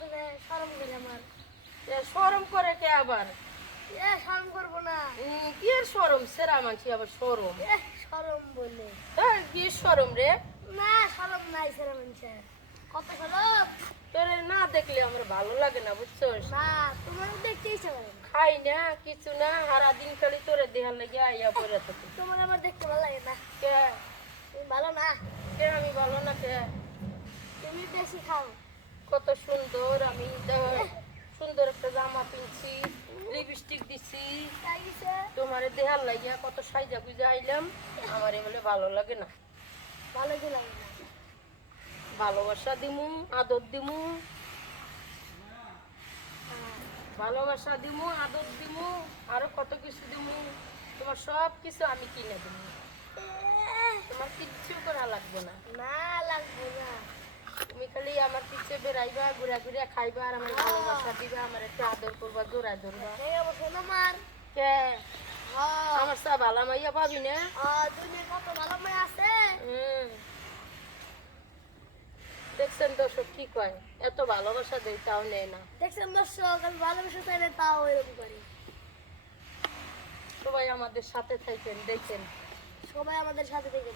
তোকে শরম করে আমার। শরম করে কে আবার? শরম করবো না। কি আর শরম, সেরা মানছি আবার শরম। শরম বলে কি শরম রে? না, শরম নাই সেরা মানুষের। কত শরম! তোরে না দেখলে আমার ভালো লাগে না, বুঝছস? না, তোমারও দেখতে ইচ্ছা করে না। খাই না কিছু না, সারাদিন খালি তোরে দেহার লেগে আইয়া পড়ে থাকি। তোমার আমার দেখতে ভালো লাগে না। কে? তুমি ভালো না। কে আমি ভালো না কে? তুমি বেশি খাও। কত সুন্দর আমি সুন্দর একটা জামা পিনছি, লিপস্টিক দিছি, তাই গেছে? তোমারে দেহার লাগিয়া কত সাইজা গুজা আইলাম, আমারে বলে ভালো লাগে না। ভালো কি লাগে না? ভালোবাসা দিমু, আদর দিমু, ভালোবাসা দিমু, আদর দিমু, আরো কত কিছু দিমু, তোমার সব কিছু আমি কিনে দিমু। তোমার কিচ্ছু করা লাগবে না। না, লাগবে না। তুমি খালি আমার পিছে বেড়াইবা, ঘুরা ঘুরা খাইবা, আর আমার ভালোবাসা দিবা, আমার একটু আদর করবা, জোড়ায় ধরবা। এই অবস্থা আমার। কে? হ্যাঁ। আমার চা ভালা মাইয়া পাবি না? দুনিয়া কত ভালো মেয়ে আছে। দেখছেন দর্শক কি কয়, এত ভালোবাসা দেয় তাও নেয় না। দেখছেন দর্শক, আমি ভালোবাসা চাইলে তাও এরকম করি। সবাই আমাদের সাথে থাকেন, দেখেন। সবাই আমাদের সাথে দেখেন।